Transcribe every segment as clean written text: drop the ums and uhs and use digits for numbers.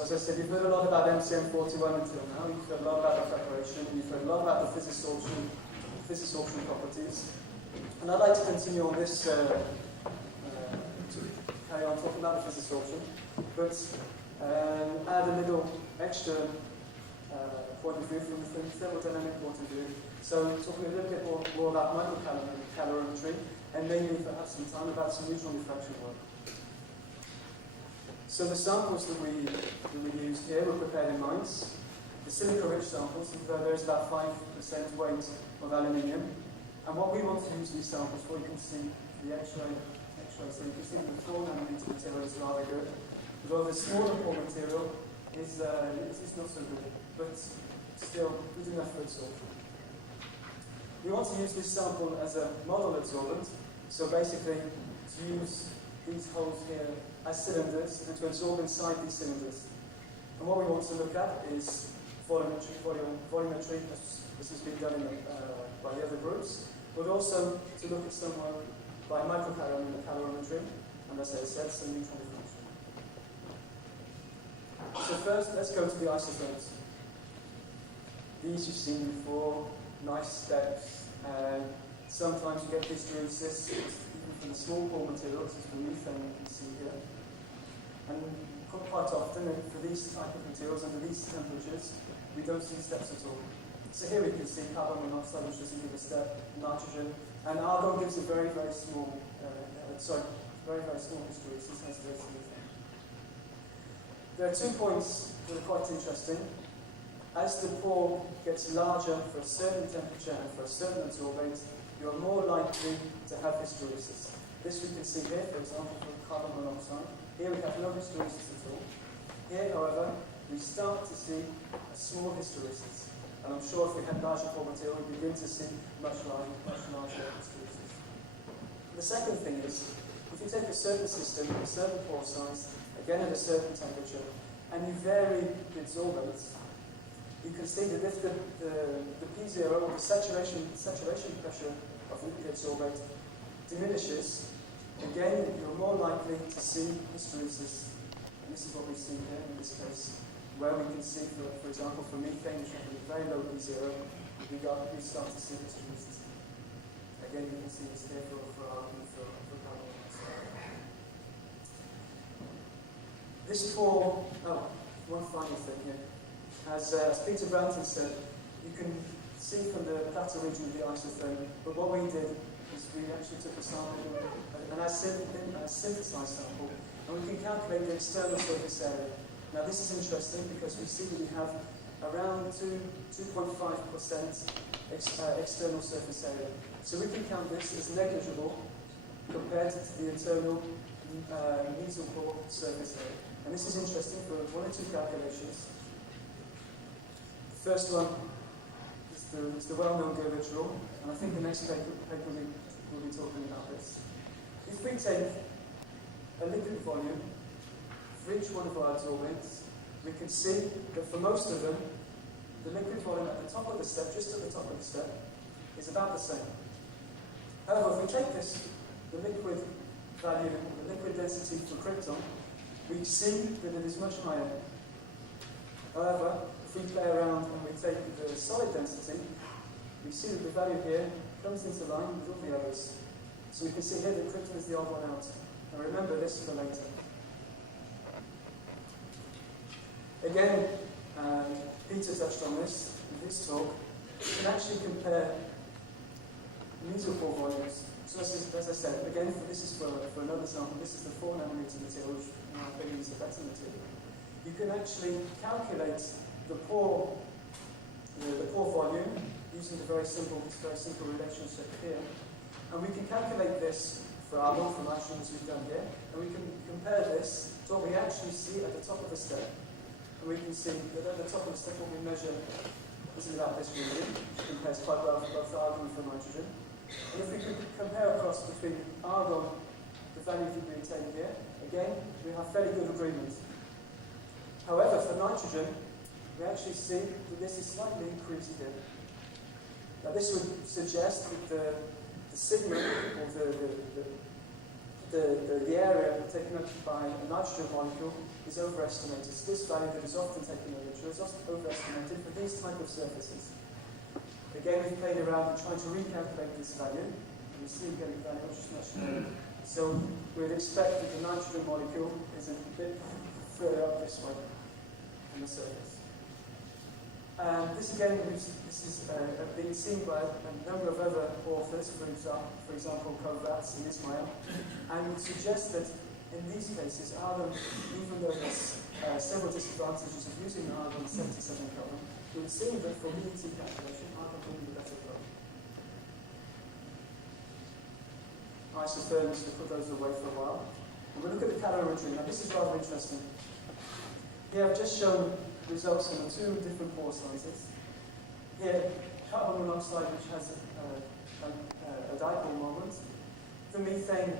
So as I said, you've heard a lot about MCM-41 until now. You've heard a lot about the preparation, and you've heard a lot about the physisorption properties. And I'd like to continue on this, to carry on talking about the physisorption, but add a little extra point of view from the thermodynamic point of view. So talking a little bit more about microcalorimetry, and maybe perhaps some time about some neutron diffraction work. So the samples that we used here were prepared in mines. The silica-rich samples, there's about 5% weight of aluminium. And what we want to use these samples for, you can see the X-ray, so you can see the 4 nanometer material is rather good. Although the smaller pore material is not so good, but still good enough for absorption. We want to use this sample as a model adsorbent, so basically to use these holes here as cylinders and to absorb inside these cylinders. And what we want to look at is volumetry, this has been done by the other groups, but also to look at some work by microcalorimetry, and as I said, some neutron diffraction. So first, let's go to the isotherms. These you've seen before, nice steps, and sometimes you get hysteresis, even from the small pore materials, as the methane you can see here. And quite often, for these type of materials, under these temperatures, we don't see steps at all. So here we can see carbon monoxide, which doesn't give a step, nitrogen, and argon gives a very, very small, very small hysteresis, has very small methane. There are 2 points that are quite interesting. As the pore gets larger for a certain temperature and for a certain adsorbate, you're more likely to have hysteresis. This we can see here, for example, for carbon monoxide. Here we have no hysteresis at all. Here, however, we start to see a small hysteresis. And I'm sure if we had larger pore material, we begin to see much larger hysteresis. The second thing is, if you take a certain system, a certain pore size, again at a certain temperature, and you vary the adsorbents, you can see that if the P0, or the saturation pressure of the adsorbate, diminishes, again, you're more likely to see hysteresis. And this is what we see here in this case, where we can see, for example, for methane, which has a very low P0, we start to see hysteresis. Again, you can see this here for carbon monoxide. This one final thing here. As Peter Branton said, you can see from the plateau region of the isotherm, but what we did is we actually took a sample, a synthesized sample, and we can calculate the external surface area. Now this is interesting because we see that we have around 2.5% external surface area. So we can count this as negligible compared to the internal nasal pore surface area. And this is interesting for 1 or 2 calculations. The first one is the well-known Gervich rule, and I think the next paper will be talking about this. If we take a liquid volume for each one of our adsorbents, we can see that for most of them, the liquid volume at the top of the step, just at the top of the step, is about the same. However, if we take the liquid value, the liquid density for krypton, we see that it is much higher. However, if we play around and we take the solid density, we see that the value here comes into line with all the others. So we can see here that krypton is the odd one out. And remember this for later. Again, Peter touched on this in his talk. You can actually compare nasal pore volumes. So as I said, again, this is for another sample. This is the 4 nanometer material, which in my opinion is the better material. You can actually calculate the pore volume using this very simple relationship here, and we can calculate this for argon, for nitrogen, as we've done here, and we can compare this to what we actually see at the top of the step, and we can see that at the top of the step, what we measure is about this really, which compares quite well for both argon and for nitrogen. And if we could compare across between argon, the value that we obtain here, again, we have fairly good agreement. However, for nitrogen, we actually see that this is slightly increased here. Now this would suggest that the sigma, or the area taken up by a nitrogen molecule is overestimated. So this value that is often taken in the literature is often overestimated for these type of surfaces. Again, we've played around and tried to recalculate this value. And we see again the value which is much lower. So we'd expect that the nitrogen molecule is a bit further up this way on the surface. This again, this is been seen by a number of other authors, for example, Kovacs and Ismail, and would suggest that in these cases, argon, even though there's several disadvantages of using argon 77 carbon, it would seem that for VET calculation, argon would be the better carbon. Isotherms, to put those away for a while. And we'll look at the calorimetry. Now, this is rather interesting. Here I've just shown results on the two different pore sizes. Here, carbon monoxide, which has a dipole moment. The methane,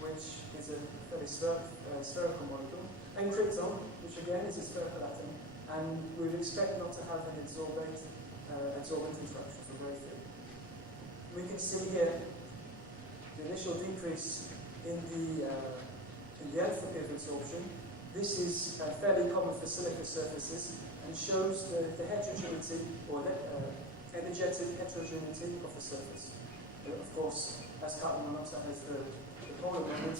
which is a fairly spherical molecule. And krypton, which again is a spherical atom. And we would expect not to have any absorbent interactions, or very few. We can see here the initial decrease in the enthalpy of absorption. This is fairly common for silica surfaces and shows the heterogeneity or energetic heterogeneity of the surface. Of course, as carbon monoxide has the polar moment,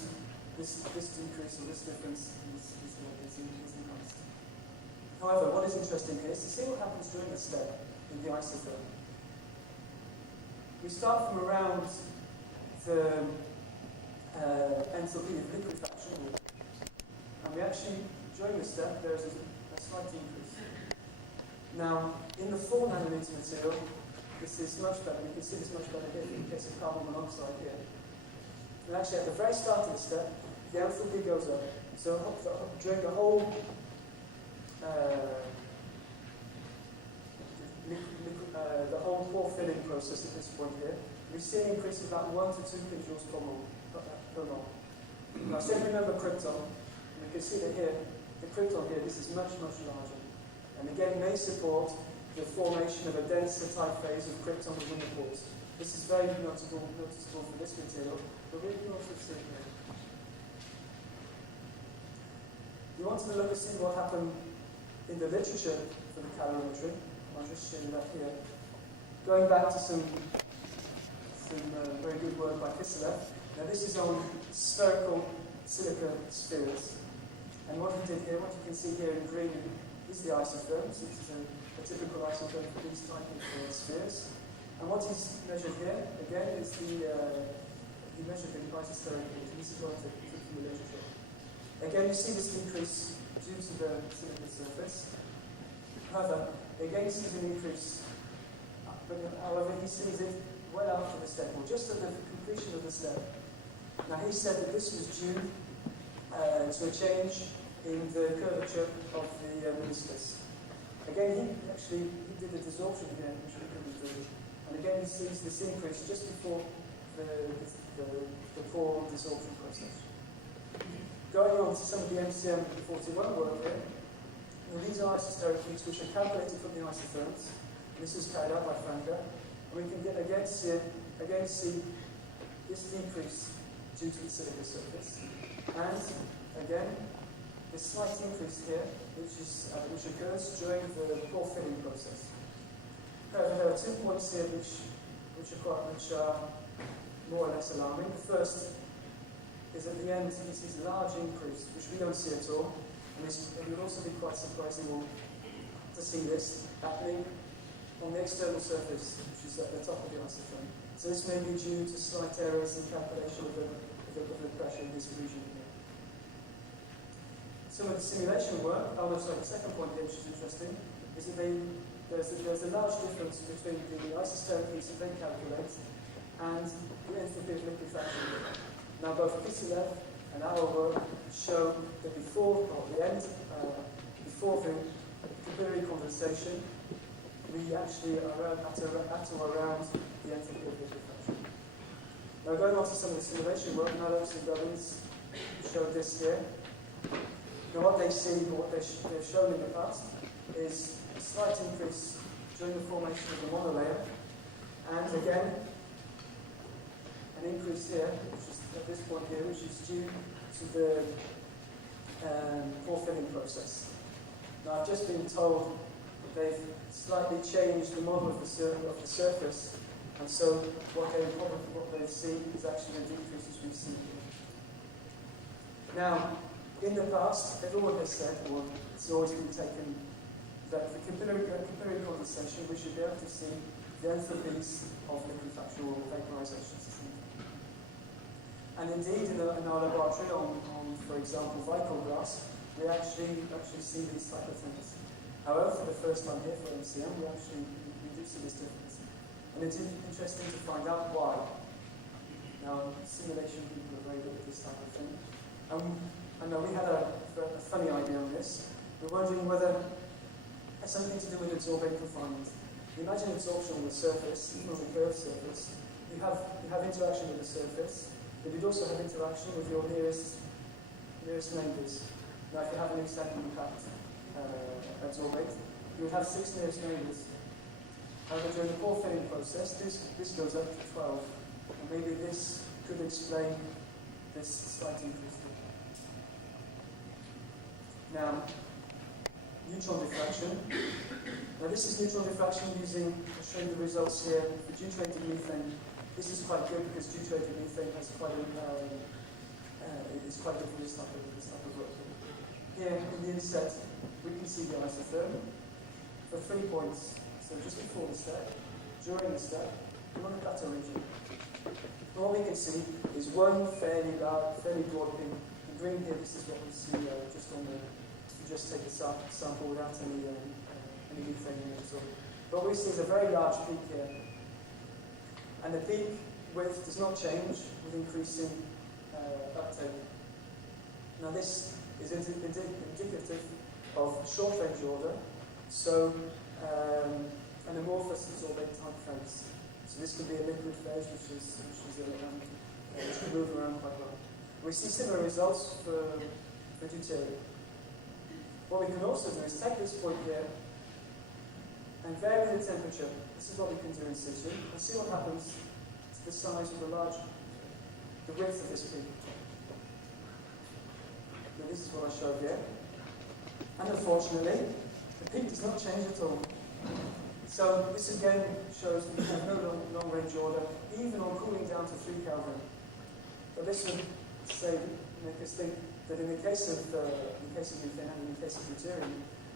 this decrease or this difference is enhanced. However, what is interesting here is to see what happens during the step in the isotherm. We start from around the enthalpy of liquefaction. And we actually, during this step, there is a slight increase. Now, in the 4 nanometer material, this is much better. You can see this much better here in the case of carbon monoxide here. And actually, at the very start of the step, the enthalpy goes up. So during the whole pore filling process at this point here, we see an increase of about 1 to 2 kilojoules per mole. Now, say remember krypton. You can see that here, the krypton here, this is much, much larger. And again, may support the formation of a denser type phase of krypton within the pores. This is very noticeable for this material, but we can also see it here. You want to look and see what happened in the literature for the calorimetry. I'll just show you that here. Going back to some very good work by Kisselev. Now this is on spherical silica spheres. And what he did here, what you can see here in green, is the isotherm. So this is a typical isotherm for these type of spheres. And what he's measured here, again, is he measured the isospheric heat. This is what I took from the literature. Again, you see this decrease due to the silica surface. However, again, he sees an increase. However, he sees it well after the step, or just at the completion of the step. Now, he said that this was due to a change in the curvature of the meniscus. Again, he did a desorption here, which we couldn't do. And again, he sees this increase just before the pore desorption process. Going on to some of the MCM-41 work here, these are isosteric heats which are calculated from the isotherms. This is carried out by Franca. And we can again see this decrease due to the silica surface. And again, this slight increase here, which occurs during the pore filling process. However, there are 2 points here which are more or less alarming. The first is at the end, he sees a large increase, which we don't see at all. And it would also be quite surprising to see this happening on the external surface, which is at the top of the isotherm. So this may be due to slight errors in calculation of the pressure in this region here. Some of the simulation work, the second point here, which is interesting, is that there's a large difference between the isosteric heats that they calculate and the enthalpy of liquefaction. Now, both Kisselev and our work show that before the capillary condensation, we actually are at or around the enthalpy of liquefaction. Now, going on to some of the simulation work, Mallows and Llewellyn showed this here. Now, what they see, or what they've shown in the past, is a slight increase during the formation of the monolayer, and an increase here, which is at this point here, which is due to the pore filling process. Now I've just been told that they've slightly changed the model of the surface, and so what they've seen is actually the decreases we've seen here. Now, in the past, everyone has said, or it's always been taken, that for capillary condensation, we should be able to see the enthalpies of liquefaction or vaporization. And indeed, in our laboratory, on for example, Vicol glass, we actually see these type of things. However, for the first time here for MCM, we do see this difference. And it's interesting to find out why. Now, simulation people are very good at this type of thing. I know we had a funny idea on this. We're wondering whether it has something to do with adsorbate confinement. Imagine absorption on the surface, even on the curved surface. You have interaction with the surface, but you'd also have interaction with your nearest neighbours. Now, if you have an extended impact adsorbate, you would have 6 nearest neighbours. However, during the pore filling process, this goes up to 12. And maybe this could explain this slight increase. Now, neutron diffraction. Now, this is neutron diffraction using, I'll show you the results here for deuterated methane. This is quite good because deuterated methane has quite it's quite good for this type of work. Here in the inset, we can see the isotherm for 3 points. So just before the step, during the step, and on the plateau region. All we can see is one fairly broad pink. The green here, this is what we see just on the. Just take the sample without any methane in it. So what we see is a very large peak here. And the peak width does not change with increasing uptake. Now this is indicative of short-range order, so an amorphous adsorbate type phase. So this could be a liquid phase, which could move around quite well. We see similar results for deuterium. What we can also do is take this point here and vary the temperature. This is what we can do in situ. And see what happens to the size of the width of this peak. So this is what I showed here. And unfortunately, the peak does not change at all. So this again shows that we have no long-range order, even on cooling down to 3 Kelvin. But this would make us think that in the case of methane and in the case of deuterium,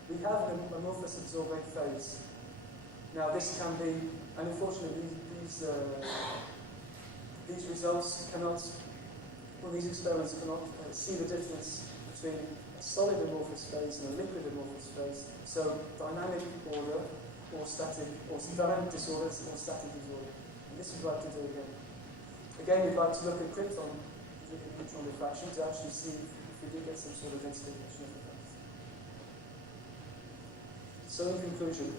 we have an amorphous adsorbate phase. Now this can be, and unfortunately these results cannot, these experiments cannot see the difference between a solid amorphous phase and a liquid amorphous phase. So dynamic order or static, or dynamic disorders or static disorder. And this we'd like to do again. Again, we'd like to look at krypton neutron diffraction to actually see if we do get some sort of densification of the phase. So in conclusion,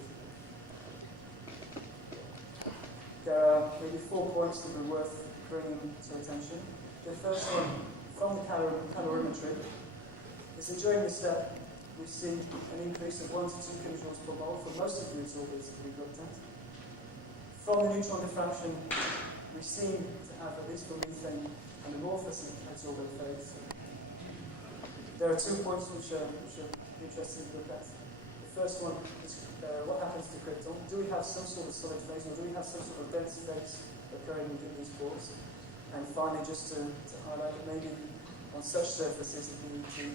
there are maybe 4 points that are worth bringing to attention. The first one, from the calorimetry, is that during this step, we see an increase of 1 to 2 kilojoules per mole for most of the adsorbates that we've looked at. From the neutron diffraction, we seem to have, at least for methane, an amorphous adsorbate phase. There are 2 points which are interesting to look at. The first one is what happens to krypton? Do we have some sort of solid phase, or do we have some sort of dense phase occurring within these pores? And finally, just to highlight that maybe on such surfaces, the PET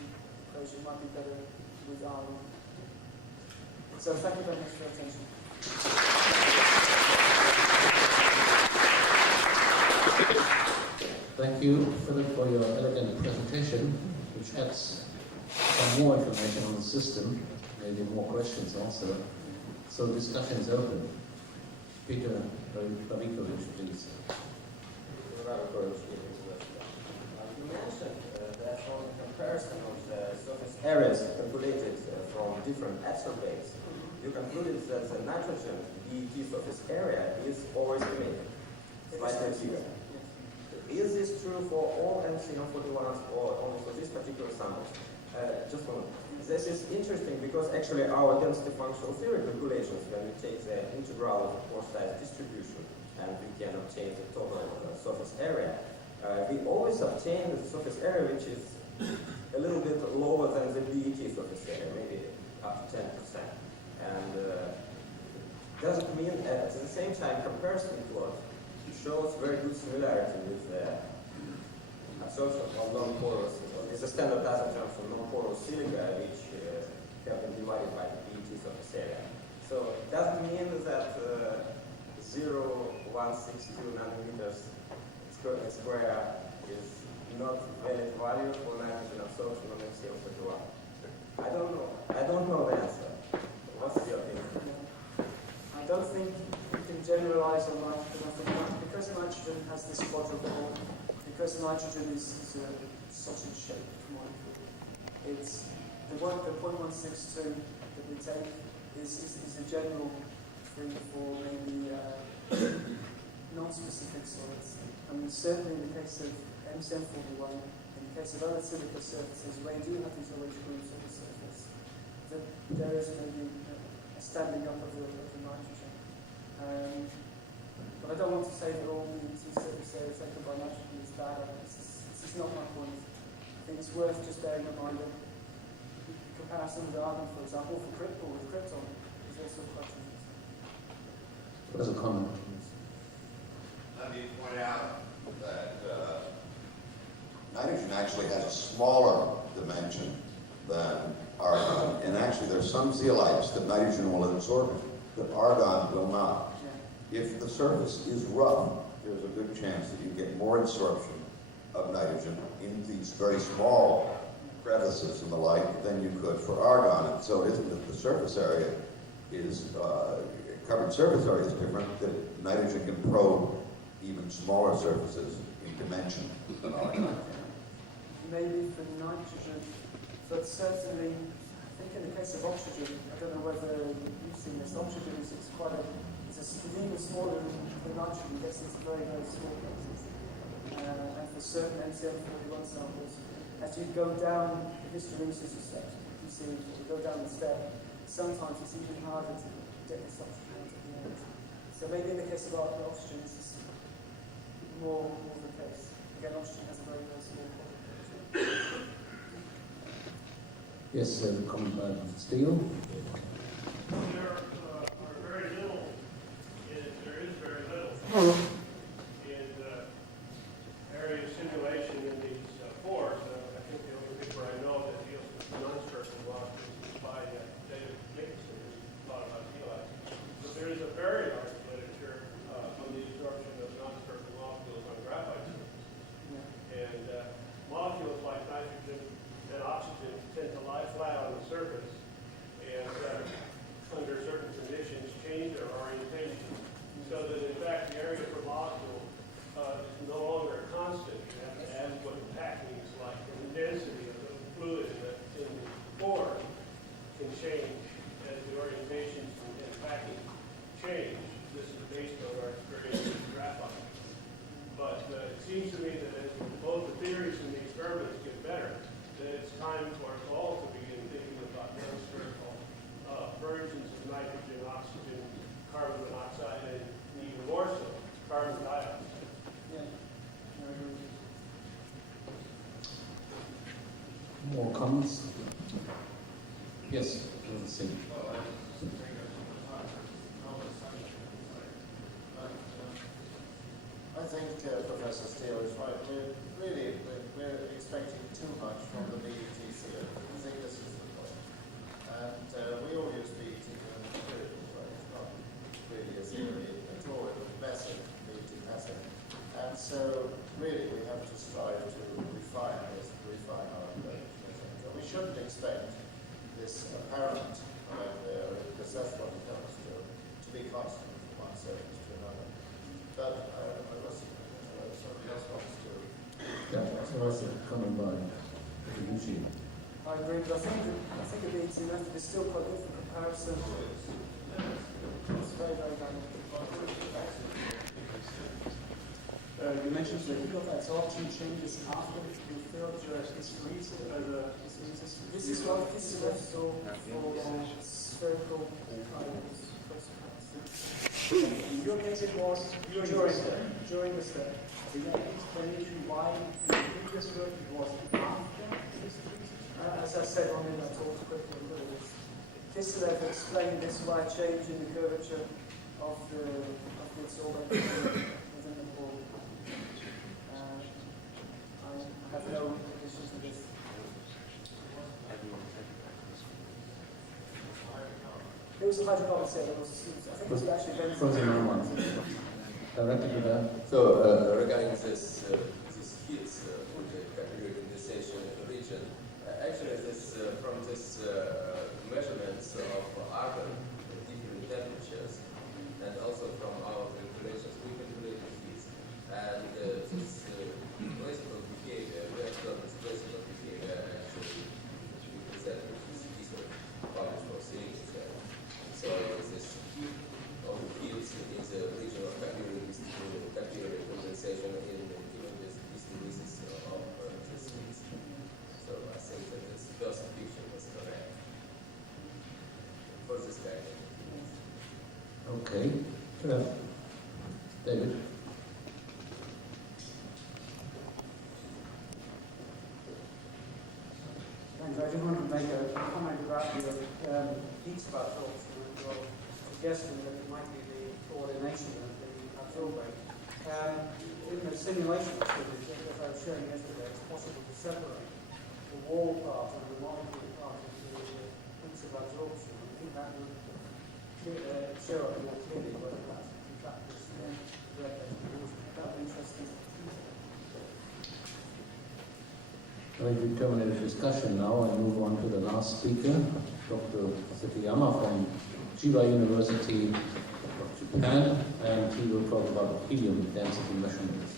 equation might be better with R1. So thank you very much for your attention. Thank you, Philip, for your elegant presentation, which adds some more information on the system, maybe more questions also. So discussion is open. Peter Babikovic, please. You mentioned that from the comparison of the surface areas calculated from different adsorbates, you concluded that the nitrogen PET surface area is always emitted, slightly bigger. Is this true for all MCM-41s or only for this particular sample? Just one. This is interesting because actually our density functional theory calculations, when we take the integral of the pore size distribution and we can obtain the total surface area. We always obtain the surface area which is a little bit lower than the BET surface area, maybe up to 10%. And doesn't mean at the same time comparison plot shows very good similarity with the absorption of non-porous. It's a standardized term for non-porous silica which have been divided by the BET surface area. So it doesn't mean that 0.162 nanometers square is not valid value for nitrogen absorption on MCM-41. I don't know. I don't know the answer. What's your opinion? I don't think we can generalize on nitrogen. I think because nitrogen has this quadruple, because nitrogen is such a shaped molecule, it's the 0.162 that we take is a general 3 to 4 maybe non-specific solids. I mean, certainly in the case of MCM-41, in the case of other silica surfaces, where you do have these OH groups on the surface, that there is maybe a standing up of the nitrogen. But I don't want to say that all the surface area taken by nitrogen is bad. This is not my point. I think it's worth just bearing in mind that the comparison with argon, for example, with krypton, is also quite interesting. What is a comment? Let me point out that nitrogen actually has a smaller dimension than argon, and actually there's some zeolites that nitrogen will absorb that argon will not. If the surface is rough, there's a good chance that you get more absorption of nitrogen in these very small crevices and the like than you could for argon. And so it isn't that the surface area is, covered surface area is different, that nitrogen can probe even smaller surfaces in dimension than argon. Maybe for nitrogen, but certainly, I think in the case of oxygen, I don't know whether you've seen this, oxygen is even smaller than nitrogen, gets into very, very small places. And for certain MCM-41 samples, as you go down the hysteresis step, you see, as you go down the step, sometimes it's even harder to get this oxygen out at the end. So maybe in the case of oxygen, this is more the case. Again, oxygen has a very, very small quantity. Yes, comment by Steele. There is very little in area simulation in these pores. I think the only paper I know that deals with non-structural velocities is by David Dickinson, who's thought about DLI. But there is a very large literature on the absorption of non-structural molecules on graphite surfaces. And molecules like nitrogen and oxygen tend to lie flat on the surface and under certain conditions change their orientation. So that in fact the area per molecule is no longer a constant. You have to add what the packing is like. And the density of the fluid in the pore can change as the orientations and packing change. This is based on our experience with graphite. But it seems to me that as both the theories and the experiments get better, that it's time for us all to begin thinking about non-spherical versions of nitrogen, oxygen, carbon monoxide, and even more so, carbon dioxide. Yeah. More comments? Yes, let's see. I think Professor Steele is right. We're expecting too much from the BET series. I think this is the point. And we all use BET in an empirical way. It's not really a theory at all. It was messy, BET messy. And so really we have to strive to refine our approach. And we shouldn't expect this apparent because that's what it comes to be constant from one surface to another. But somebody else wants to. Yeah, so that's a comment by Gucci. I agree, but I think the BET method is still quite good for comparison. It's very, very valuable. You mentioned that absorption changes after you filled your hysteresis. This is what for spherical particles. In your case, it was during the step. Can you explain why the previous work it was after this? As I said on it, I talked quickly about it. Kiselev explained this by changing the curvature of the absorbent within the pore. I have no issues with this. It was a hydrocarbon set. I think it was actually very Directed to that. So regarding this heats with the capillary condensation region, actually this from this measurements of argon at different temperatures, and also from our calculations, we calculate the heat and this classical behavior. We have done this classical behavior actually. We present this history published for seeing that. So this heat of the fields in the region of capillary condensation in given this hysteresis of this heat. So I think that this first picture was correct for this kind of heat. Okay. David? Thank you. I just wanted to make a comment about your heat spectrals. You're suggesting that it might be the coordination of the absorbent. In the simulation studies, as I was showing yesterday, it's possible to separate the wall part and the molecule part into the points of absorption. I think that would show up more clearly whether that's in fact this red that would be interesting. We terminate the discussion now and move on to the last speaker, Dr. Satayama from Chiba University of Japan, and he will talk about helium density measurements.